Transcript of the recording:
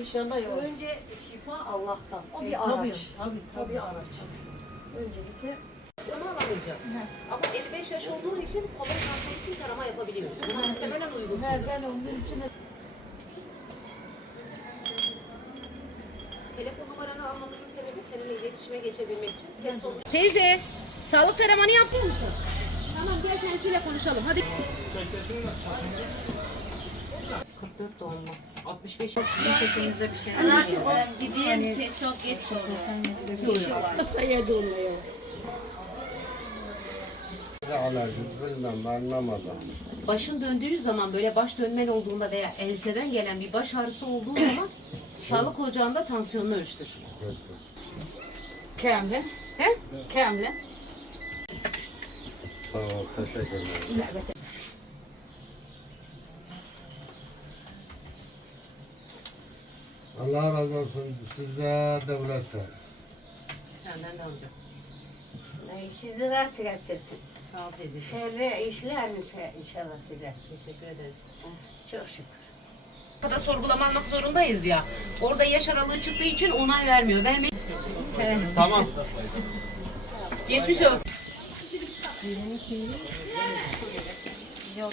İnşallah yok. Önce şifa Allah'tan. O E, bir tabii, araç. Tabii O tabii. bir araç. Öncelikle Onu alamayacağız. Ama 55 yaş olduğun için kolon kanser için tarama yapabiliyoruz. Buna muhtemelen uygun. He, ben onun için Telefon numaranı almamızın sebebi seninle iletişime geçebilmek için. Test sonuç. Teyze, sağlık taramanı yaptın mı? Tamam gel kendisiyle konuşalım. Hadi. 44 doğumlu. 65 yaş. Sizin şeklinize bir şey. Gideyim ki çok geç oluyor. Masaya dolmuyor. alerji bilmem anlamadım. Başın döndüğü zaman böyle baş dönmen olduğunda veya enseden gelen bir baş ağrısı olduğu zaman sağlık ocağında tansiyonunu ölçtür. Kamile. He? Kamile. Sağ ol, teşekkür ederim. Allah razı olsun size devlete. Senden de alacağım. Sizi rast getirsin. Sağ ol teyzeciğim. Şerre işler inşallah size. Teşekkür ederiz. Çok şükür. da sorgulama almak zorundayız ya. Orada yaş aralığı çıktığı için onay vermiyor. Verme. Tamam. Geçmiş olsun. Yok.